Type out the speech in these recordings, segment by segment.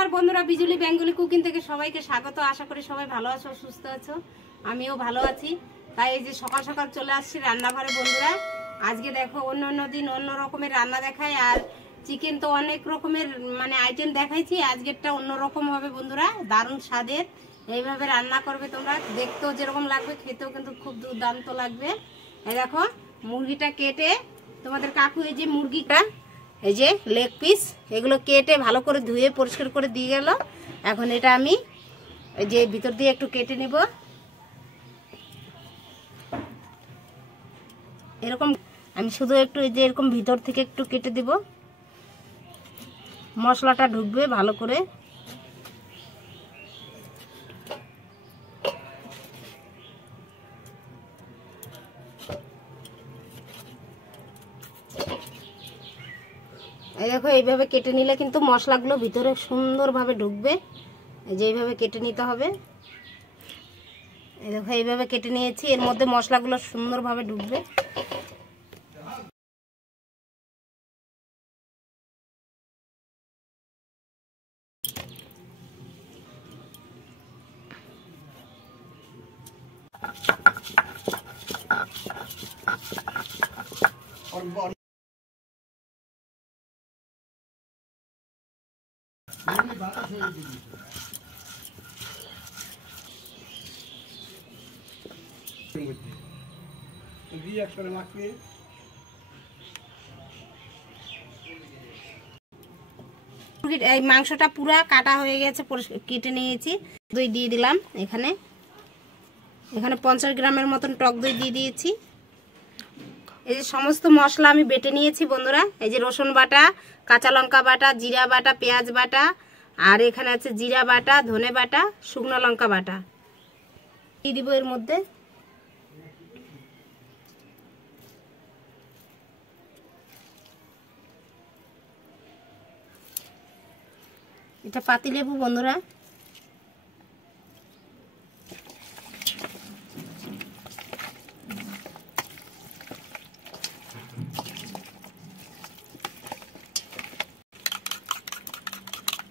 নমস্কার বন্ধুরা, বিজুলি বেঙ্গলি কুকিং থেকে সবাইকে স্বাগত। আশা করি সবাই ভালো আছো, সুস্থ আছো। আমিও ভালো আছি। তাই এই যে সকাল সকাল চলে আসছি রান্নাঘরে বন্ধুরা। আজকে দেখো অন্য দিন অন্য রকমের রান্না দেখাই, আর চিকেন তো অনেক রকমের মানে আইটেম দেখাইছি, আজকেরটা অন্য রকম হবে বন্ধুরা, দারুণ স্বাদের। এইভাবে রান্না করবে তোমরা, দেখতেও যেরকম লাগবে খেতেও কিন্তু খুব দুর্দান্ত লাগবে। এই দেখো মুরগিটা কেটে তোমাদের কাকু এই যে মুরগিটা, এই যে লেগ পিস, এগুলো কেটে ভালো করে ধুয়ে পরিষ্কার করে দিয়ে গেল। এখন এটা আমি এই যে ভিতর দিয়ে একটু কেটে নিব এরকম। আমি শুধু একটু এই যে এরকম ভিতর থেকে একটু কেটে দিব, মশলাটা ঢুকবে ভালো করে। এই দেখো এইভাবে কেটে নিলে কিন্তু মশলাগুলো ভিতরে সুন্দরভাবে ঢুকবে। এই যে এইভাবে কেটে নিতে হবে। এই দেখো এইভাবে কেটে নিয়েছি, এর মধ্যে মশলাগুলো সুন্দরভাবে ঢুকবে। এই মাংসটা পুরা কাটা হয়ে গেছে, কেটে নিয়েছি। দই দিয়ে দিলাম এখানে 50 গ্রামের মতন টক দই দিয়ে দিয়েছি। এই যে সমস্ত মশলা আমি বেটে নিয়েছি বন্ধুরা। এই যে রসুন বাটা, কাঁচা লঙ্কা বাটা, জিরা বাটা, পেঁয়াজ বাটা, আর এখানে আছে জিরা বাটা, ধনে বাটা, শুকনো লঙ্কা বাটা দিয়ে দিব এর মধ্যে। এটা পাতিলেবু বন্ধুরা।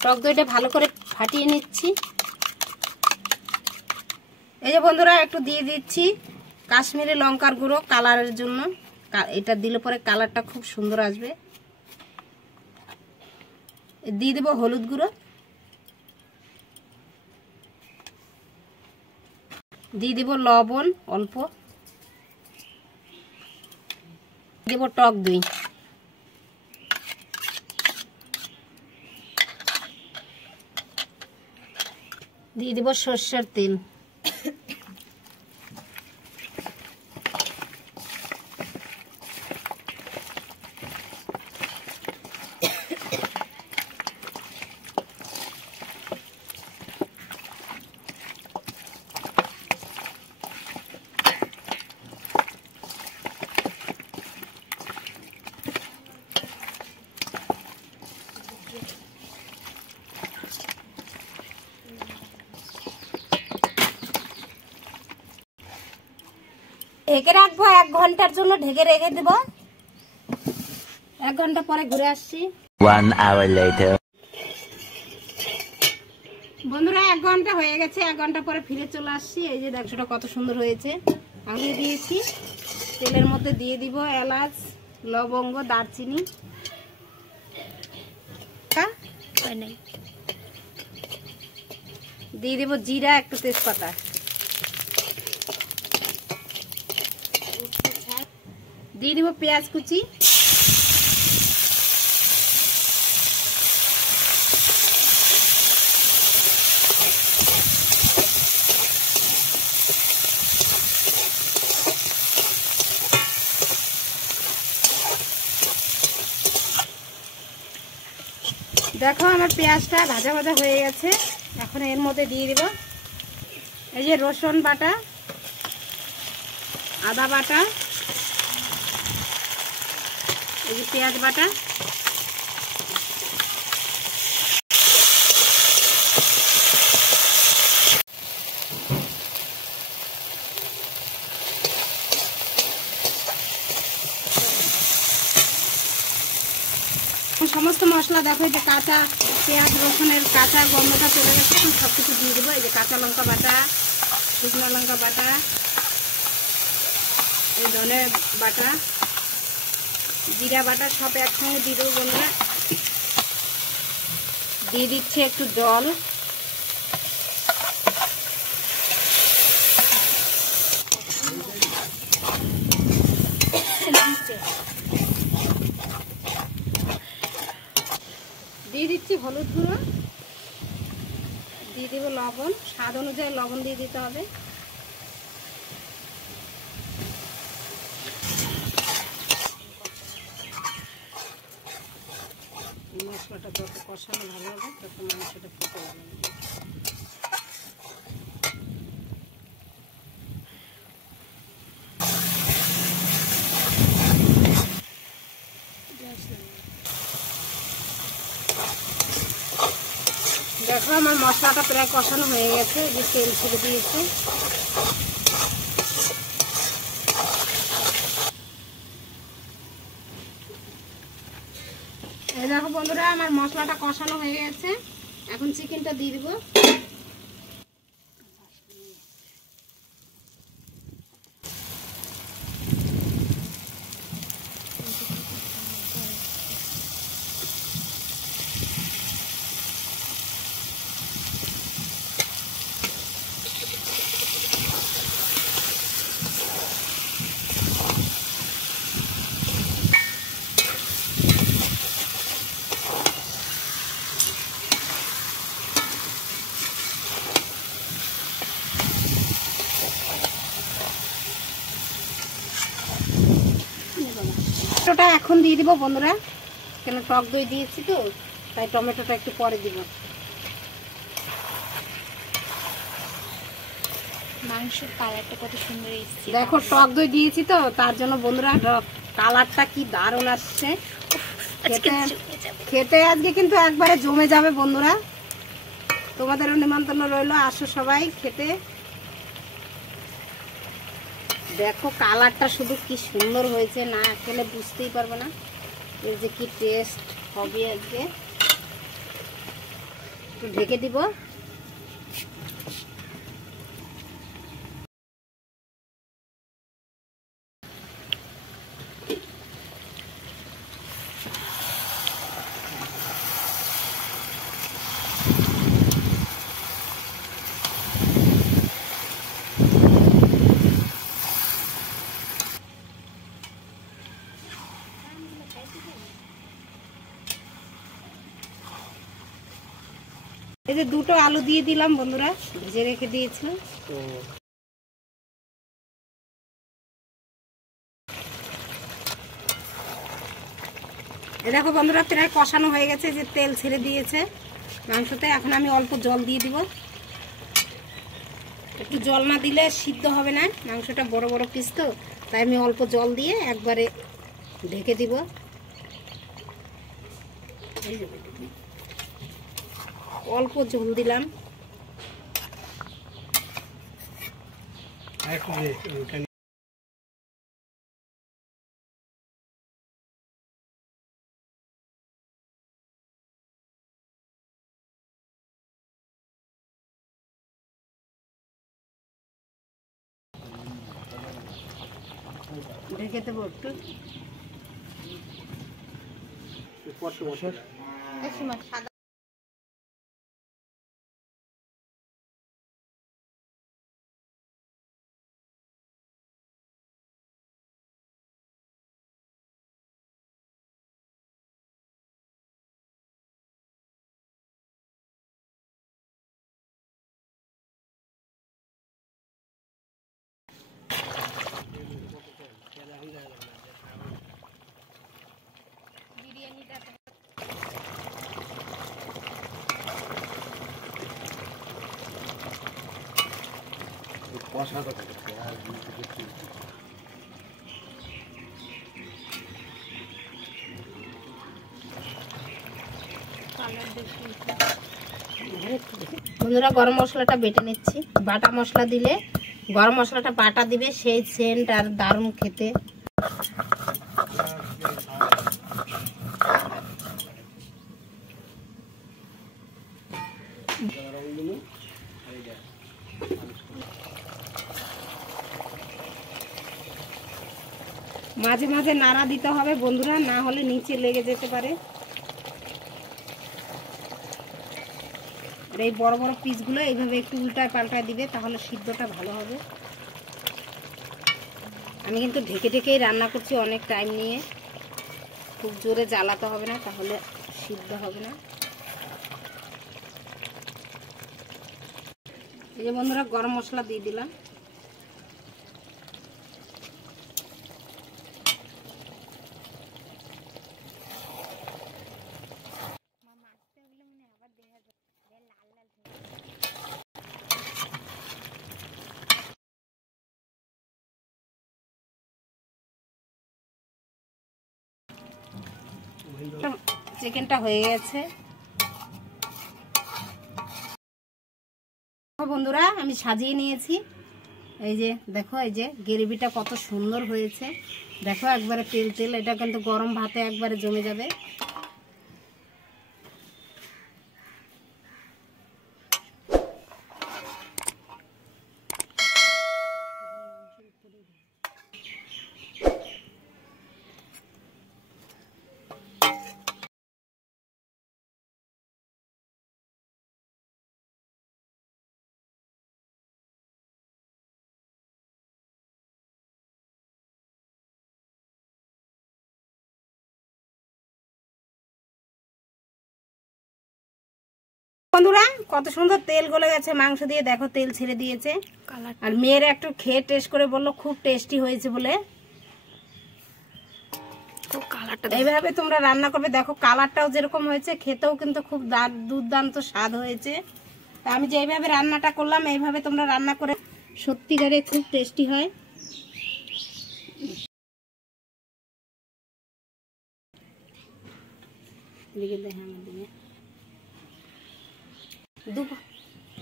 টক দইটা ভালো করে ফাটিয়ে নিচ্ছি। এই যে বন্ধুরা একটু দিয়ে দিচ্ছি কাশ্মীরি লঙ্কার গুঁড়ো কালারের জন্য, এটা দিলে পরে কালারটা খুব সুন্দর আসবে। দিয়ে দেব হলুদ গুঁড়ো, দিয়ে দেব লবণ অল্প, দেব টক দই, দিয়ে দেব সরষের তেল। ঢেকে রাখবো 1 ঘন্টার জন্য, ঢেকে রেখে দেব। 1 ঘন্টা পরে ঘুরে আসছি। 1 hour later. বন্ধুরা 1 ঘন্টা হয়ে গেছে, 1 ঘন্টা পরে ফিরে চলে আসছি। এই যে দেখছোটা কত সুন্দর হয়েছে। আমি দিয়েছি তেলের মধ্যে, দিয়ে দিব এলাচ, লবঙ্গ, দারচিনি, দিয়ে দিব জিরা, একটু তেজপাতা, দিয়ে দিব পেঁয়াজ কুচি, দেখো আমার পেঁয়াজটা ভাজা ভাজা হয়ে গেছে। এখন এর মধ্যে দিয়ে দিব এই যে রসুন বাটা, আদা বাটা, এই যে পেঁয়াজ বাটা, সমস্ত মশলা দেখো, এই যে কাঁচা পেঁয়াজ রসুনের কাঁচা গন্ধটা চলে গেছে। এখন সব কিছু দিয়ে দেবো। এই যে কাঁচা লঙ্কা বাটা, শুকনো লঙ্কা বাটা, এই ধনে বাটা, জিরা বাটা সব একসঙ্গে দিয়ে দেবো বন্ধুরা। দিয়ে দিচ্ছে একটু জল। দিয়ে দিচ্ছি হলুদ গুঁড়ো, দিয়ে দেবো লবণ, স্বাদ অনুযায়ী লবণ দিয়ে দিতে হবে। মশলাটা যত কষানো ভালো হবে তত মাংসটা ফুটে যাবে। দেখো আমার মশলাটা প্রায় কষানো হয়ে গেছে, যে তেল ছেড়ে দিয়েছে। এই দেখো বন্ধুরা, আমার মশলাটা কষানো হয়ে গেছে। এখন চিকেনটা দিয়ে দিব। টমেটোটা এখন দিয়ে দিব বন্ধুরা, কেন টক দই দিয়েছি তো, তাই টমেটোটা একটু পরে দিব। মাংসের কালারটা কত সুন্দর এসেছে। দেখো টক দই দিয়েছি তো, তার জন্য বন্ধুরা কালারটা কি দারুণ আসছে। খেতে আজকে কিন্তু একবারে জমে যাবে বন্ধুরা। তোমাদেরও নিমন্ত্রণ রইলো, আসো সবাই খেতে। দেখো কালারটা শুধু কি সুন্দর হয়েছে, না খেলে বুঝতেই পারবো না এর যে কি টেস্ট হবে। আজকে একটু ঢেকে দিব। এই যে দুটো আলু দিয়ে দিলাম বন্ধুরা, ভেজে রেখে দিয়েছিলাম। দেখো বন্ধুরা প্রায় কষানো হয়ে গেছে, যে তেল ছেড়ে দিয়েছে মাংসতে। এখন আমি অল্প জল দিয়ে দিব। একটু জল না দিলে সিদ্ধ হবে না, মাংসটা বড় বড় পিস তো, তাই আমি অল্প জল দিয়ে একবারে ঢেকে দিব। অল্প জল দিলাম। ঢেকে দেবো একটু। সাদা বন্ধুরা গরম মশলাটা বেটে নিচ্ছি। বাটা মশলা দিলে, গরম মশলাটা বাটা দিবে, সেই সেন্ট আর দারুণ খেতে। মাঝে মাঝে নাড়া দিতে হবে বন্ধুরা, না হলে নিচে লেগে যেতে পারে। আর এই বড় বড় পিসগুলো এইভাবে একটু উল্টায় পাল্টায় দিবে, তাহলে সিদ্ধটা ভালো হবে। আমি কিন্তু ঢেকে ঢেকেই রান্না করছি অনেক টাইম নিয়ে, খুব জোরে জ্বালাতে হবে না, তাহলে সিদ্ধ হবে না। এই যে বন্ধুরা গরম মশলা দিয়ে দিলাম। চিকেনটা হয়ে গেছে বন্ধুরা, আমি সাজিয়ে নিয়েছি। এই যে দেখো, এই যে গ্রেভিটা কত সুন্দর হয়েছে দেখো, একবারে তেল তেল। এটা কিন্তু গরম ভাতে একবারে জমে যাবে। বন্ধুরা কত সুন্দর তেল গলে গেছে মাংস দিয়ে, দেখো তেল ছেড়ে দিয়েছে। আর মেয়ের একটু খেয়ে টেস্ট করে বললো খুব টেস্টি হয়েছে বলে। এইভাবে তোমরা রান্না করবে, দেখো কালারটাও যেরকম হয়েছে, খেতেও কিন্তু খুব দুর্দান্ত স্বাদ হয়েছে। তা আমি যেভাবে রান্নাটা করলাম এইভাবে তোমরা রান্না করে, সত্যিকারে খুব টেস্টি হয়।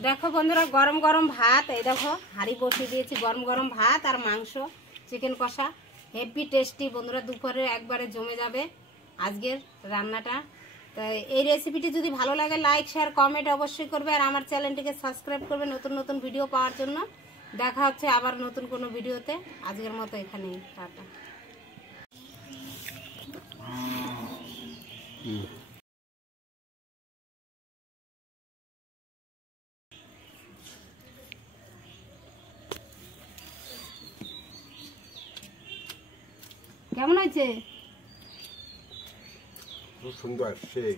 দেখো বন্ধুরা গরম গরম ভাত, এই দেখো হাঁড়ি বসিয়ে দিয়েছি, গরম গরম ভাত আর মাংস চিকেন কষা, হেভি টেস্টি বন্ধুরা। দুপুরে একবারে জমে যাবে আজকের রান্নাটা। তো এই রেসিপিটি যদি ভালো লাগে লাইক শেয়ার কমেন্ট অবশ্যই করবে, আর আমার চ্যানেলটিকে সাবস্ক্রাইব করবে নতুন নতুন ভিডিও পাওয়ার জন্য। দেখা হচ্ছে আবার নতুন কোনো ভিডিওতে, আজকের মতো এখানেই টাটা। কেমন হয়েছে? খুব সুন্দর সেই